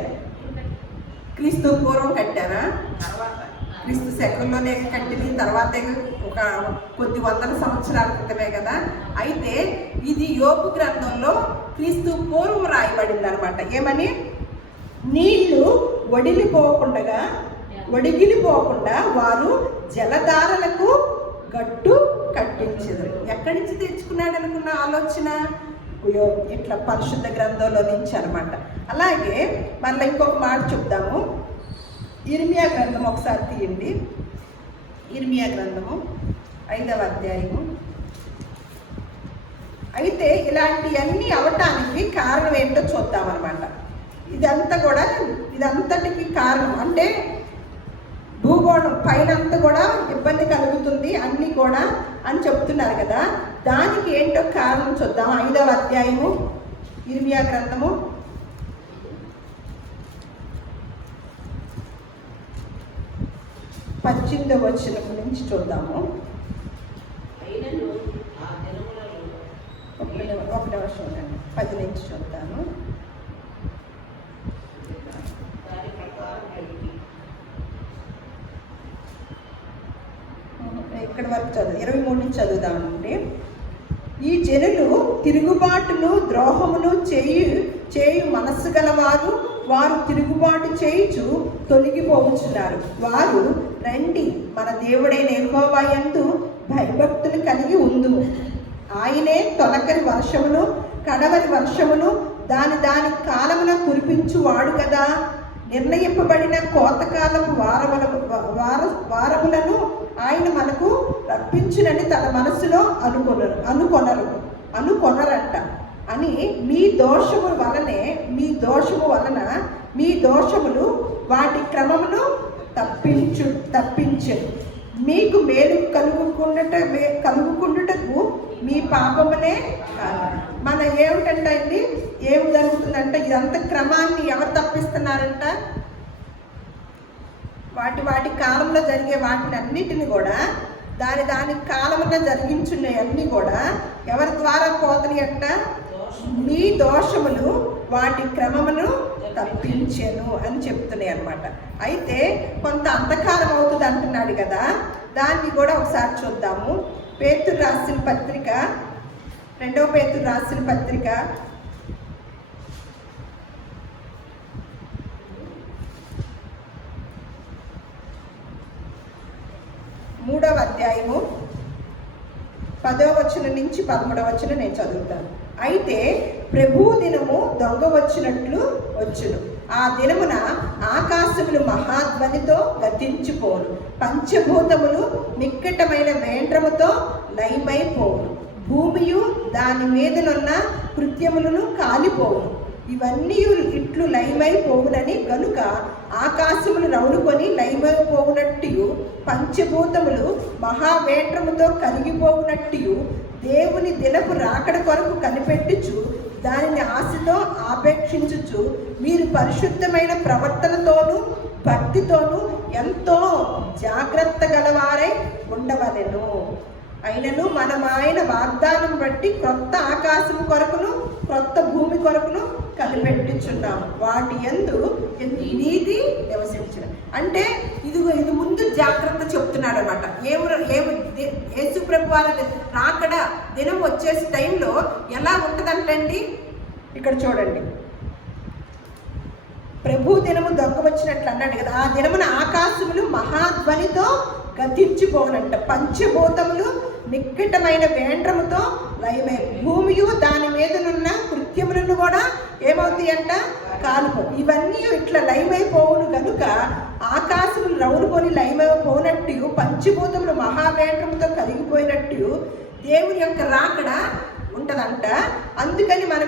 క్రీస్తు పూర్వం కట్టారా? క్రీస్తు శకంలోనే కట్టిన తర్వాత ఒక కొద్ది వందల సంవత్సరాల క్రితమే కదా. అయితే ఇది యోబు గ్రంథంలో క్రీస్తు పూర్వం రాయబడింది అనమాట. ఏమని? నీళ్లు ఒడిగిలిపోకుండా వారు జలధారలకు గట్టు కట్టించదు. ఎక్కడి నుంచి తెచ్చుకున్నాడు అనుకున్న ఆలోచన? ఇట్లా పరిశుద్ధ గ్రంథంలో నుంచి అనమాట. అలాగే మళ్ళీ ఇంకొక మాట చెప్తాము. ఇర్మియా గ్రంథం ఒకసారి తీయండి. ఇర్మియా గ్రంథము 5వ అధ్యాయము. అయితే ఇలాంటివన్నీ అవటానికి కారణం ఏంటో చూద్దామన్నమాట. ఇదంతటికి కారణం అంటే భూగోళం పైనంతా కూడా ఇబ్బంది కలుగుతుంది అన్నీ కూడా అని చెప్తున్నారు కదా. దానికి ఏంటో కారణం చూద్దాం. 5వ అధ్యాయము ఇర్మియా గ్రంథము 18వ వచనం నుంచి చూద్దాము. ఒక నిమిషం ఉండండి, 10 నుంచి చూద్దాము. ఇక్కడ వరకు 23 నుంచి చదువుదామంటే, ఈ జనులు తిరుగుబాటును ద్రోహమును చేయు మనస్సు గలవారు, వారు తిరుగుబాటు చేయుచు తొలగిపోవచ్చున్నారు. వారు రండి, మన దేవుడైన యెహోవా యందు భయభక్తులు కలిగి ఉందుము. ఆయనే తొలకరి వర్షమును కడవరి వర్షమును దాని కాలమున కురిపించువాడు కదా. నిర్ణయింపబడిన కోతకాలపు వారములను ఆయన మనకు రప్పించునని తన మనసులో అనుకొనరంట అని మీ దోషము వలన మీ దోషములు వాటి క్రమమును తప్పించు. మీకు మేలు కలుగుకుండుటకు మీ పాపమునే మన ఏమిటంటే అండి, ఏం జరుగుతుందంటే ఇదంతా క్రమాన్ని ఎవరు తప్పిస్తున్నారంట? వాటి కాలంలో జరిగే వాటిని అన్నిటిని కూడా దాని కాలంలో జరిగించున్నవన్నీ కూడా ఎవరి ద్వారా పోతున్నాయి అంట? మీ దోషములు వాటి క్రమమును తప్పించెను అని చెప్తున్నాయి అన్నమాట. అయితే కొంత అంధకారం అవుతుంది అంటున్నాడు కదా, దాన్ని కూడా ఒకసారి చూద్దాము. పేతురు రాసిన పత్రిక రెండవ పేతురు రాసిన పత్రిక 3వ అధ్యాయము 10వ వచనం నుంచి 13వ వచనం నేను చదువుతాను. అయితే ప్రభు దినము దొంగ వచ్చినట్లు వచ్చును. ఆ దినమున ఆకాశములు మహాధ్వనితో గతించిపోను, పంచభూతములు మిక్కటమైన వేండ్రముతో లయమైపోవును, భూమియు దాని మీదనున్న కృత్యములను కాలిపోవును. ఇవన్నీ ఇట్లు లయమైపోవునని గనుక ఆకాశములు రౌలుకొని లయమైపోవునట్టు, పంచభూతములు మహావేంద్రముతో కరిగిపోవునట్టు దేవుని దినపు రాకడ కొరకు కనిపెట్టుచు దానిని ఆశతో ఆపేక్షించుచు మీరు పరిశుద్ధమైన ప్రవర్తనతోనూ భక్తితోనూ ఎంతో జాగ్రత్త గలవారై ఉండవలెను. అయినను మనం ఆయన వాగ్దానం బట్టి క్రొత్త ఆకాశం కొరకును క్రొత్త భూమి కొరకును కనిపెట్టుచున్నాము, వాటి యందు నీతి నివసించిన. అంటే ఇది ముందు జాగ్రత్త చెప్తున్నాడు అనమాట. యేసు ప్రభు వారి రాకడ దినం వచ్చే టైంలో ఎలా ఉంటుందంటండి, ఇక్కడ చూడండి. ప్రభు దినము దొంగ వచ్చినట్లు అన్నాడు కదా, ఆ దినమున ఆకాశములు మహాధ్వనితో గతించిపోనంట, పంచభూతములు నిక్కటమైన వేండ్రముతో లయమై, భూమియు దాని మీదనున్న కృత్యములను కూడా ఏమవుతాయి అంట, కాలిపో. ఇవన్నీ ఇట్లా లయమైపోవును గనుక ఆకాశములు రౌలుకొని లయమైపోనట్టు, పంచభూతములు మహావేంద్రముతో కరిగిపోయినట్టు దేవుని యొక్క రాకడ ఉంటదంట. అందుకని మనం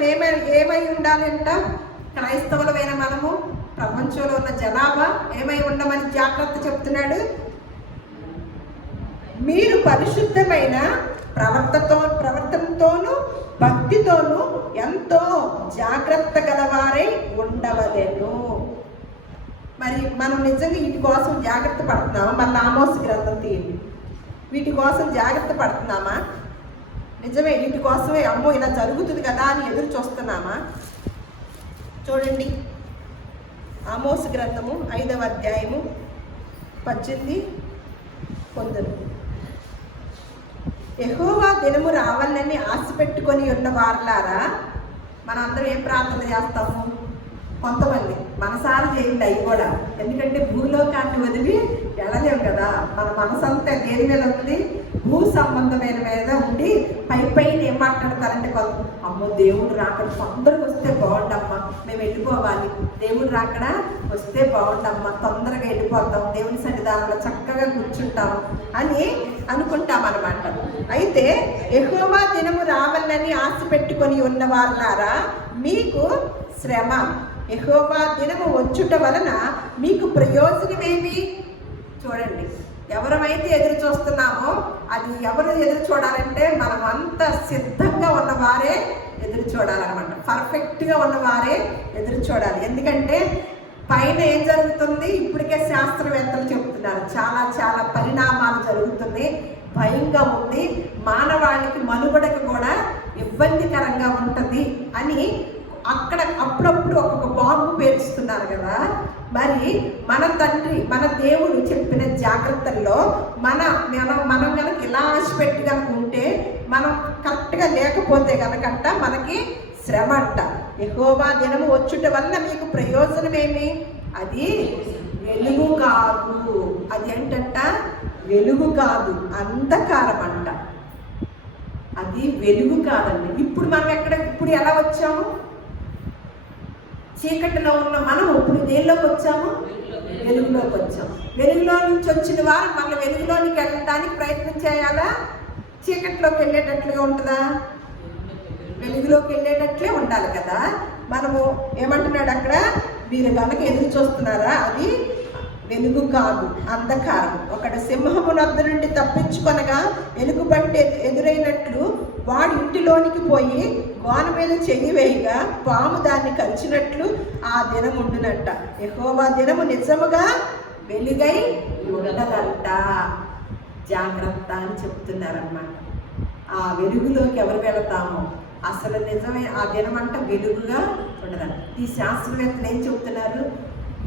ఏమై ఉండాలంట, క్రైస్తవులమైన మనము ప్రపంచంలో ఉన్న జనాభా ఏమై ఉండమని జాగ్రత్త చెప్తున్నాడు. మీరు పరిశుద్ధమైన ప్రవర్తనతోనూ భక్తితోనూ ఎంతో జాగ్రత్త గలవారై ఉండవలెను. మరి మనం నిజంగా వీటి కోసం జాగ్రత్త పడుతున్నామా? మళ్ళీ ఆమోస్ గ్రంథం తీయండి. వీటి కోసం జాగ్రత్త పడుతున్నామా? నిజమే, వీటి కోసమే అమ్మో ఇలా జరుగుతుంది కదా అని ఎదురు చూస్తున్నామా? చూడండి, ఆమోస్ గ్రంథము 5వ అధ్యాయము 18-19. యెహోవా దినము రావాలని ఆశ పెట్టుకొని ఉన్న వారులారా, మనందరం ఏం ప్రార్థన చేస్తాము? కొంతమంది మనసారా చేయండి అవి కూడా, ఎందుకంటే భూలోకాన్ని వదిలి వెళ్ళలేము కదా. మన మనసంతా దేని మీద ఉంటుంది? భూ సంబంధమైన మీద ఉండి పైన ఏం మాట్లాడతారంటే, కొంత అమ్మో దేవుడు రాకడ తొందరగా వస్తే బాగుండమ్మా, మేము వెళ్ళిపోవాలి, దేవుడు రాకడ వస్తే బాగుండమ్మా, తొందరగా వెళ్ళిపోతాం, దేవుని సన్నిధానంలో చక్కగా కూర్చుంటాము అని అనుకుంటాం అన్నమాట. అయితే యెహోవా దినము రావాలని ఆశ పెట్టుకొని ఉన్న వారులారా, మీకు శ్రమ, యెహోవా దినము వచ్చుట వలన మీకు ప్రయోజనమేమి? చూడండి, ఎవరమైతే ఎదురు చూస్తున్నామో అది ఎవరు ఎదురు చూడాలంటే మనం అంత సిద్ధంగా ఉన్నవారే ఎదురు చూడాలన్నమాట. పర్ఫెక్ట్గా ఉన్నవారే ఎదురు చూడాలి. ఎందుకంటే పైన ఏం జరుగుతుంది, ఇప్పటికే శాస్త్రవేత్తలు చెబుతున్నారు, చాలా చాలా పరిణామాలు జరుగుతున్నాయి, భయంగా ఉంది, మానవాళికి మనుగడకు కూడా ఇబ్బందికరంగా ఉంటుంది అని అక్కడ అప్పుడప్పుడు ఒక్కొక్క బాంబు పేరుస్తున్నారు కదా. మరి మన తండ్రి మన దేవుడు చెప్పిన జాగ్రత్తల్లో మనం కనుక ఇలా ఆశపెట్టి కనుక ఉంటే, మనం కరెక్ట్గా లేకపోతే కనుకంట మనకి శ్రమ అంట. యెహోవా దినము వచ్చుట వల్ల మీకు ప్రయోజనమేమి? అది వెలుగు కాదు. అది ఏంటంట? వెలుగు కాదు, అంధకారం అంట. అది వెలుగు కాదండి. ఇప్పుడు మనం ఇప్పుడు ఎలా వచ్చాము? చీకటిలో ఉన్న మనం ఇప్పుడు దేనిలోకి వచ్చాము? వెలుగులోకి వచ్చాము. వెలుగులో నుంచి వచ్చిన వారు మళ్ళీ వెలుగులోనికి వెళ్ళడానికి ప్రయత్నం చేయాలా? చీకటిలోకి వెళ్ళేటట్లుగా ఉంటుందా? వెలుగులోకి వెళ్ళేటట్లే ఉండాలి కదా. మనము ఏమంటున్నాడు అక్కడ, మీరు కనుక ఎదురు చూస్తున్నారా, అది వెలుగు కాదు, అంధకారం. ఒకటి సింహము నద్ద నుండి తప్పించుకొనగా ఎలుగుబంటి ఎదురైనట్లు వాడి ఇంటిలోనికి పోయి గోన మీద చెయ్యి వేయగా పాము దాన్ని కరిచినట్లు ఆ దినం ఉండునంట. యెహోవా దినము నిజముగా వెలుగై ఉండదంట. జాగ్రత్త అని చెప్తున్నారన్నమాట. ఆ వెలుగులోకి ఎవరు వెళతామో అసలు నిజమే ఆ దినం అంట వెలుగుగా ఉండదంట. ఈ శాస్త్రవేత్తలు ఏం చెబుతున్నారు?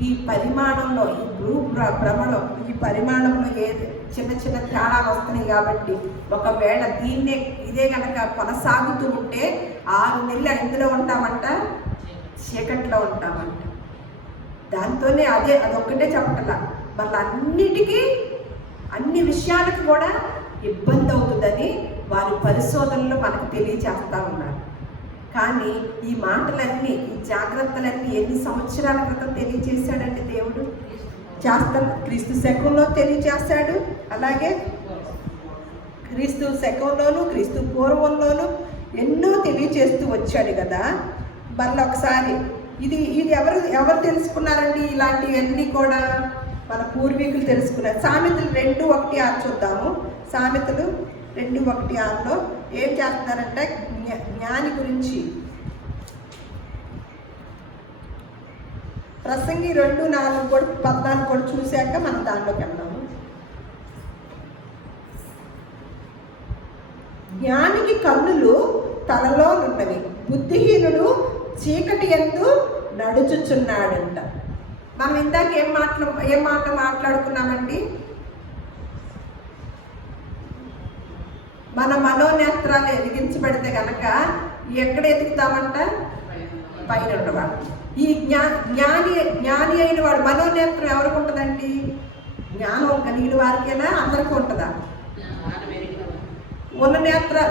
ఈ పరిమాణంలో, ఈ భ్రమణం, ఈ పరిమాణంలో చిన్న చిన్న తేడాలు వస్తున్నాయి. కాబట్టి ఒకవేళ దీన్నే ఇదే కనుక కొనసాగుతూ ఉంటే 6 నెలలు ఎందులో ఉంటామంట? చీకట్లో ఉంటామంట. దాంతోనే అదొక్కటే చెప్పట్లా, మళ్ళీ అన్ని విషయాలకు కూడా ఇబ్బంది అవుతుందని వారి పరిశోధనలో మనకు తెలియజేస్తూ ఉన్నారు. కానీ ఈ మాటలన్నీ, ఈ జాగ్రత్తలన్నీ ఎన్ని సంవత్సరాల క్రితం తెలియజేశాడంటే దేవుడు? క్రీస్తు శకంలో తెలియజేస్తాడు, అలాగే క్రీస్తు శకంలోను క్రీస్తు పూర్వంలోను ఎన్నో తెలియజేస్తూ వచ్చాడు కదా. మళ్ళీ ఒకసారి ఇది ఎవరు తెలుసుకున్నారండి? ఇలాంటివన్నీ కూడా మన పూర్వీకులు తెలుసుకున్నారు. సామెతలు 2:1-6 చూద్దాము. సామెతలు 2:1-6లో ఏం చేస్తున్నారంటే జ్ఞాని గురించి. ప్రసంగి 2:4-14 కూడా చూశాక మనం దాంట్లోకి వెళ్దాము. జ్ఞానికి కన్నులు తలలో ఉన్నవి, బుద్ధిహీనుడు చీకటి యందు నడుచుచున్నాడంట. మనం ఇందాక ఏం మాట మాట్లాడుకున్నామండి? మన మనోనేత్రాలు ఎదిగించబడితే కనుక ఎక్కడ ఎదుగుతామంట? పైన ఉన్నవాడు. ఈ జ్ఞాని అయిన వాడు మనోనేత్రం ఎవరికి ఉంటుందండి? జ్ఞానం కలిగిన వారికైనా అందరికీ ఉంటుందా? ఉన్న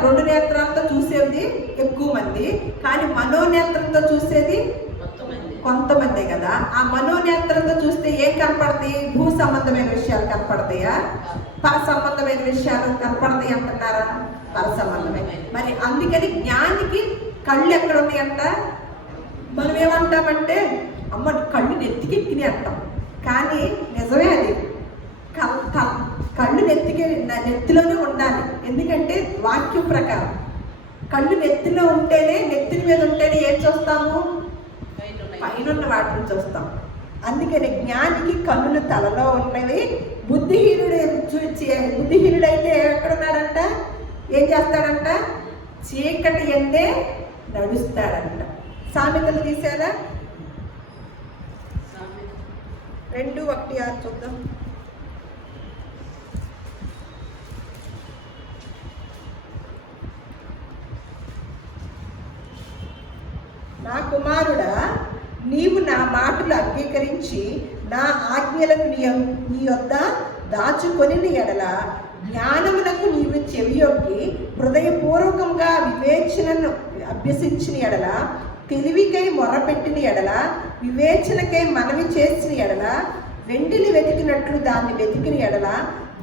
2 నేత్రాలతో చూసేది ఎక్కువ మంది, కానీ మనోనేత్రంతో చూసేది కొంతమందే కదా. ఆ మనోనేత్రంతో చూస్తే ఏం కనపడతాయి? భూ సంబంధమైన విషయాలు కనపడతాయా? పర సంబంధమైన విషయాలు కనపడతాయి అంటున్నారా? పర సంబంధమే. మరి అందుకని జ్ఞానికి కళ్ళు ఎక్కడ ఉన్నాయంట? మనం ఏమంటామంటే అమ్మ కళ్ళు నెత్తికెక్కినాయి అంటాం, కానీ నిజమే అది. కళ్ళు నెత్తిలోనే ఉండాలి. ఎందుకంటే వాక్యం ప్రకారం కళ్ళు నెత్తిలో ఉంటేనే, నెత్తిని మీద ఉంటేనే ఏం చూస్తాము? పైన వాటిని చూస్తాం. అందుకని జ్ఞానికి కన్నులు తలలో ఉన్నవి, బుద్ధిహీనుడైతే ఎక్కడున్నాడంట? ఏం చేస్తాడంట? చీకటి ఎందే నడుస్తాడంట. సామెతలు తీసారా? 2:1-6 చూద్దాం. నా కుమారుడా, నీవు నా మాటలు అంగీకరించి నా ఆజ్ఞలను నీ యొద్ద దాచుకొని ఎడల, జ్ఞానమునకు నీవు చెవియొగ్గి హృదయపూర్వకంగా వివేచనను అభ్యసించిన ఎడల, తెలివికై మొరపెట్టిన ఎడల, వివేచనకై మనవి చేసిన ఎడల, వెండిని వెతికినట్లు దాన్ని వెతికిన ఎడల,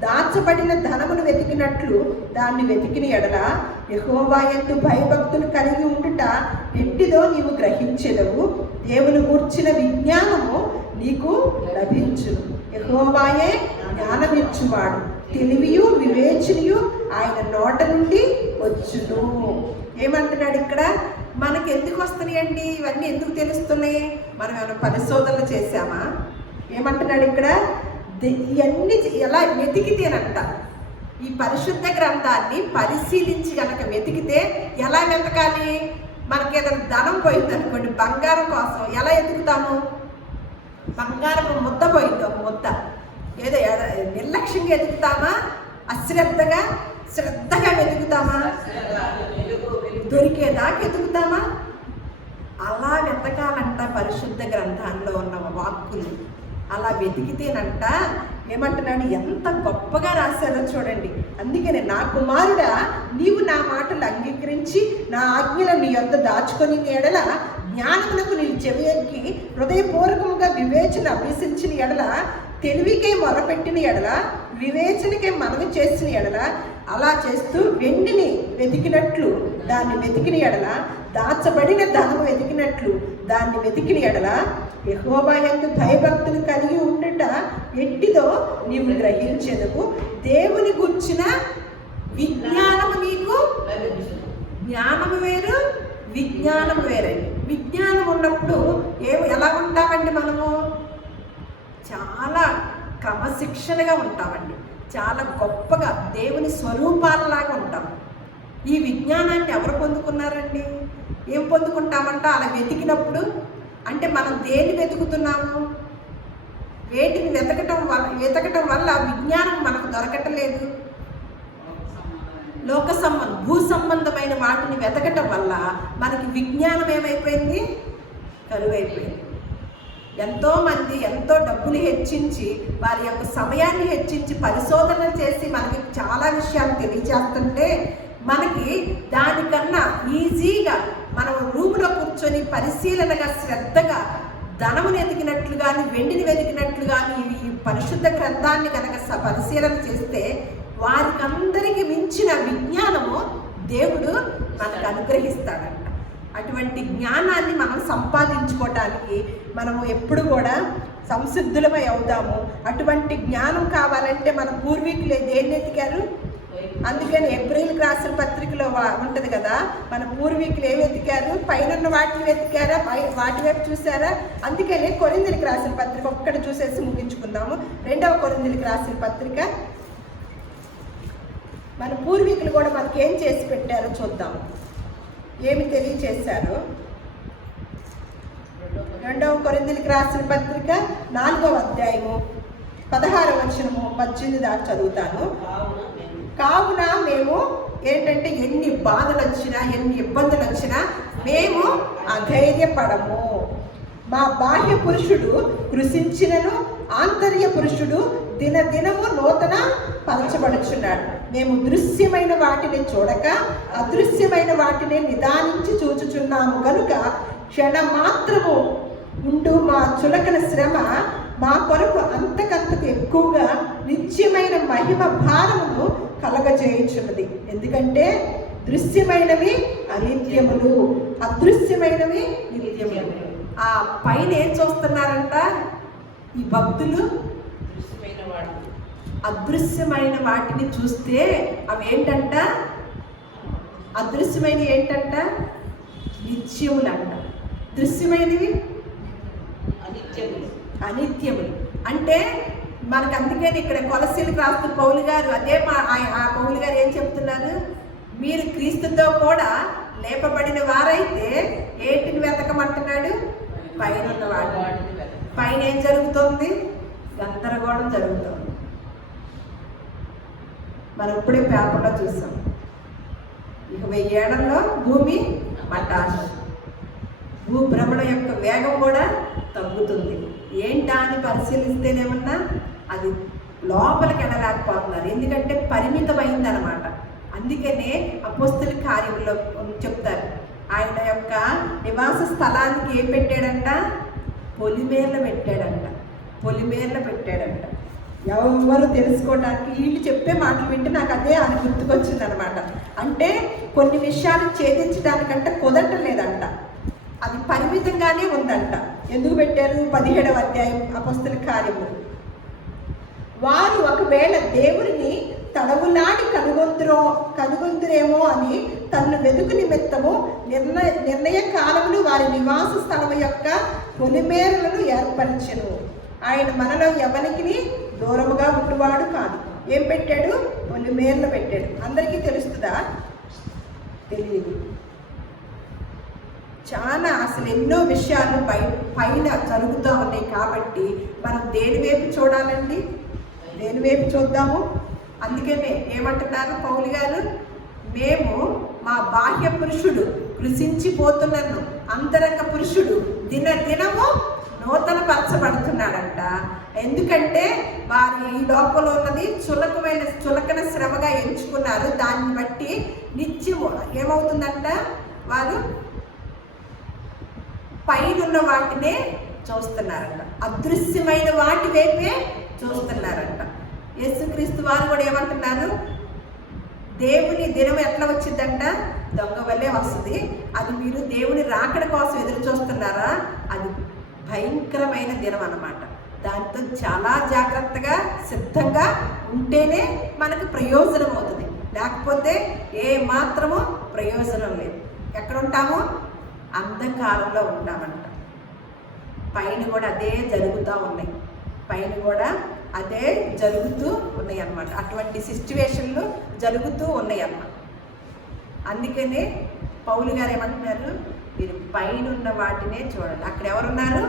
దాచబడిన ధనమును వెతికినట్లు దాన్ని వెతికిన ఎడల, యెహోవా యందు భయభక్తులు కలిగి ఉండుట ఎట్టిదో నీవు గ్రహించెదవు. దేవుని గూర్చిన విజ్ఞానము నీకు లభించును. యెహోవాయే జ్ఞానమిచ్చువాడు, తెలివియు వివేచనయు ఆయన నోట నుండి వచ్చును. ఏమంటున్నాడు ఇక్కడ? మనకి ఎందుకు వస్తున్నాయండి ఇవన్నీ? ఎందుకు తెలుస్తున్నాయి? మనం ఏమైనా పరిశోధనలు చేశామా? ఏమంటున్నాడు ఇక్కడ? ఇవన్నీ ఎలా వెతికితేనంట, ఈ పరిశుద్ధ గ్రంథాన్ని పరిశీలించి కనుక వెతికితే, ఎలా వెతకాలి? మనకి ఏదైనా ధనం పోయింది అనుకోండి, బంగారం కోసం ఎలా ఎదుగుతాము? బంగారం ముద్ద పోయింది, ఒక ముద్ద, ఏదో నిర్లక్ష్యంగా ఎదుగుతామా? శ్రద్ధగా వెతుకుతామా? దొరికేదాకా ఎదుగుతామా? అలా వెతకాలంట పరిశుద్ధ గ్రంథాల్లో ఉన్న వాక్కులు. అలా వెతికితేనంట ఏమంటున్నాడు? ఎంత గొప్పగా రాశారో చూడండి. అందుకనే నా కుమారుడా, నీవు నా మాటలు అంగీకరించి నా ఆజ్ఞలను నీ యొద్ద దాచుకొని ఎడల, జ్ఞానమునకు నీ చెవియొగ్గి హృదయపూర్వకముగా వివేచన అభ్యసించిన ఎడల, తెలివికై మొరపెట్టిన ఎడల, వివేచనకై మనవి చేసిన ఎడల, అలా చేస్తూ వెండిని వెతికినట్లు దాన్ని వెతికిన ఎడల, దాచబడిన ధనము వెతికినట్లు దాన్ని వెతికిన ఎడల, యెహోవా యందు భయభక్తులు కలిగి ఉండుట ఎట్టిదో నీవు గ్రహించెదవు. దేవుని గుర్చిన విజ్ఞానము నీకు. జ్ఞానము వేరు, విజ్ఞానము వేరండి. విజ్ఞానం ఉన్నప్పుడు ఎలా ఉంటామండి? మనము చాలా క్రమశిక్షణగా ఉంటామండి, చాలా గొప్పగా దేవుని స్వరూపాలలాగా ఉంటాం. ఈ విజ్ఞానాన్ని ఎవరు పొందుకున్నారండి? ఏం పొందుకుంటామంట అలా వెతికినప్పుడు? అంటే మనం దేన్ని వెతుకుతున్నాము? వేటిని వెతకటం వల్ల విజ్ఞానం మనకు దొరకటలేదు. లోక సంబంధం, భూ సంబంధమైన వాటిని వెతకటం వల్ల మనకి విజ్ఞానం ఏమైపోయింది? కరువైపోయింది. ఎంతోమంది ఎంతో డబ్బులు హెచ్చించి, వారి యొక్క సమయాన్ని హెచ్చించి పరిశోధన చేసి మనకి చాలా విషయాలు తెలియజేస్తుంటే, మనకి దానికన్నా ఈజీగా మనం రూములో కూర్చొని పరిశీలనగా శ్రద్ధగా ధనమును ఎదిగినట్లు కానీ వెండిని వెతికినట్లు కానీ ఈ పరిశుద్ధ గ్రంథాన్ని కనుక పరిశీలన చేస్తే వారికి అందరికీ మించిన విజ్ఞానము దేవుడు మనకు అనుగ్రహిస్తాడంట. అటువంటి జ్ఞానాన్ని మనం సంపాదించుకోవటానికి మనము ఎప్పుడు కూడా సంసిద్ధులమై అవుతాము. అటువంటి జ్ఞానం కావాలంటే మన పూర్వీకులు దేన్ని వెతికారు? అందుకని ఏప్రిల్కి రాసిన పత్రికలో ఉంటుంది కదా, మన పూర్వీకులు ఏమి వెతికారు? పైన వాటిని వెతికారా? వాటి వైపు చూసారా? అందుకని కొరింథీయులకు రాసిన పత్రిక ఒక్కటి చూసేసి ముగించుకుందాము. 2వ కొరింథీయులకు రాసిన పత్రిక. మన పూర్వీకులు కూడా మనకి ఏం చేసి పెట్టారో చూద్దాం, ఏమి తెలియచేశారో. 2వ కొరింథీయులకు రాసిన పత్రిక 4వ అధ్యాయము 16వ వచనము 18 దాకా చదువుతాను. కావున మేము ఏంటంటే ఎన్ని బాధలు వచ్చినా ఎన్ని ఇబ్బందులు వచ్చినా మేము అధైర్యపడము. మా బాహ్య పురుషుడు కృషించినను ఆంతర్య పురుషుడు దినదినము నూతన పరచబడుచున్నాడు. మేము దృశ్యమైన వాటిని చూడక అదృశ్యమైన వాటిని నిదానించి చూచుచున్నాము కనుక క్షణమాత్రము ఉంటూ మా చులకన శ్రమ మా కొరకు అంతకంతకు ఎక్కువగా నిత్యమైన మహిమ భారమును కలగజేయుచున్నది. ఎందుకంటే దృశ్యమైనవి అనిత్యములు, అదృశ్యమైనవి నిత్యములు. ఆ పైన ఏం చూస్తున్నారంట ఈ భక్తులు? అదృశ్యమైన వాటిని చూస్తే అవి ఏంటంట? అదృశ్యమైనవి ఏంటంట? నిత్యములంట. దృశ్యమైనవి అనిత్యములు. అంటే మనకు అందుకని ఇక్కడ కొలసీలకు రాస్తూ పౌలు గారు ఆ పౌలు గారు ఏం చెప్తున్నారు? మీరు క్రీస్తుతో కూడా లేపబడిన వారైతే ఏటిని వెతకమంటున్నాడు? పైన ఉన్నవాడు. పైన ఏం జరుగుతుంది? గందరగోళం జరుగుతుంది. మనం ఇప్పుడే పేపర్లో చూసాం, ఇక 1000 ఏళ్లలో భూమి మటాష్, భూభ్రమణ యొక్క వేగం కూడా తగ్గుతుంది. ఏంటా అని పరిశీలిస్తేనేమన్నా అది లోపలికి వెళ్ళలేకపోతున్నారు, ఎందుకంటే పరిమితమైందనమాట. అందుకనే అపోస్తల కార్యంలో చెప్తారు, ఆయన యొక్క నివాస స్థలానికి ఏం పెట్టాడంట? పొలిమేర్లు పెట్టాడంట. పొలిమేర్లు పెట్టాడంట. ఎవరు తెలుసుకోవడానికి వీళ్ళు చెప్పే మాటలు వింటే నాకు అదే అది గుర్తుకొచ్చింది అనమాట. అంటే కొన్ని విషయాలు ఛేదించడానికంటే కుదరటలేదంట, అది పరిమితంగానే ఉందంట. ఎందుకు పెట్టారు? 17వ అధ్యాయం అపోస్తల కార్యము. వారు ఒకవేళ దేవుడిని తడవులాడి కనుగొందురేమో అని తనను వెతుకు నిమిత్తము నిర్ణయ కాలములు వారి నివాస స్థలము యొక్క పొలిమేరలను ఏర్పరిచెను. ఆయన మనలో ఎవరికి దూరముగా ఉంటువాడు కాదు. ఏం పెట్టాడు? పొలిమేరలు పెట్టాడు. అందరికీ తెలుస్తుందా? తెలియదు. చాలా అసలు ఎన్నో విషయాలు పైన జరుగుతూ ఉన్నాయి. కాబట్టి మనం దేని వైపు చూడాలండి? దేని వైపు చూద్దాము? అందుకనే ఏమంటున్నారు పౌలు గారు? మేము మా బాహ్య పురుషుడు కృషించిపోతున్నను, అంతరంగ పురుషుడు దినదినము నూతన పరచబడుతున్నాడంట. ఎందుకంటే వారు ఈ లోకంలో ఉన్నది చులకన శ్రమగా ఎంచుకున్నారు. దాన్ని బట్టి నిత్యము ఏమవుతుందంట? వారు పైనున్న వాటినే చూస్తున్నారంట, అదృశ్యమైన వాటి వైపే చూస్తున్నారంట. యేసుక్రీస్తు వారు కూడా ఏమంటున్నారు? దేవుని దినం ఎట్లా వచ్చిందంట? దొంగ వల్లే వస్తుంది. అది మీరు దేవుని రాకడ కోసం ఎదురు చూస్తున్నారా? అది భయంకరమైన దినం అన్నమాట. దాంతో చాలా జాగ్రత్తగా సిద్ధంగా ఉంటేనే మనకు ప్రయోజనం అవుతుంది, లేకపోతే ఏ మాత్రము ప్రయోజనం లేదు. ఎక్కడ ఉంటాము? అంధకారంలో ఉంటామంట. పైన కూడా అదే జరుగుతూ ఉన్నాయి, పైన కూడా అదే జరుగుతూ ఉన్నాయి అన్నమాట. అటువంటి సిచ్యువేషన్లు జరుగుతూ ఉన్నాయి అన్నమాట. అందుకనే పౌలు గారు ఏమంటున్నారు? మీరు పైన ఉన్న వాటినే చూడండి. అక్కడ ఎవరున్నారు?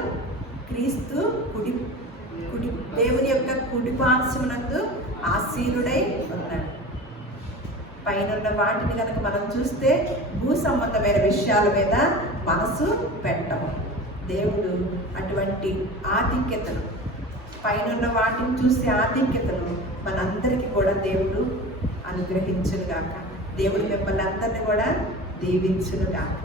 క్రీస్తు కుడి దేవుని యొక్క కుడి పార్శ్వమునందు ఆసీనుడై ఉన్నాడు. పైన వాటిని కనుక మనం చూస్తే భూ సంబంధమైన విషయాల మీద మనసు పెట్టము. దేవుడు అటువంటి ఆధిక్యతను, పైన వాటిని చూసే ఆధిక్యతను మనందరికీ కూడా దేవుడు అనుగ్రహించునుగాక. దేవుడు మిమ్మల్ని అందరినీ కూడా దీవించునుగాక.